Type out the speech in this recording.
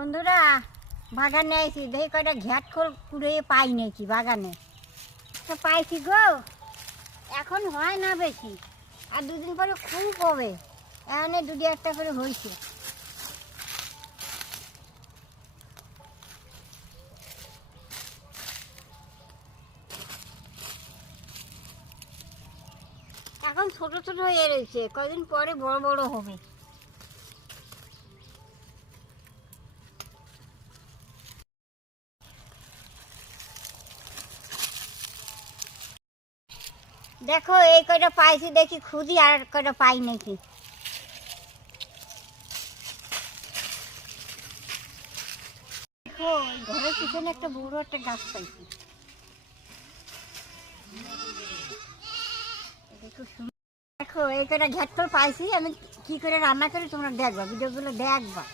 বন্ধুরা বাগানে আইছি দেখি কয়টা ঘ্যাট খোল কুড়ে পাই নাকি বাগানে তো পাইছি গো। এখন হয় না বেশি, আর দুদিন পরে খুব হবে। এখন দুটি একটা করে হয়েছে। এখন ছোট ছোট হয়ে রয়েছে, কয়দিন পরে বড় বড় হবে। দেখো এই কয়টা পাইছি, দেখি খুঁজি আর কয়টা পাই নাকি। দেখো ঘরের পিছনে একটা বড় একটা গাছ পাইছি। দেখো এই কয়টা ঘ্যাট খোল পাইছি, আমি কি করে রান্না করি তোমরা দেখবা, ভিডিওগুলো দেখবা।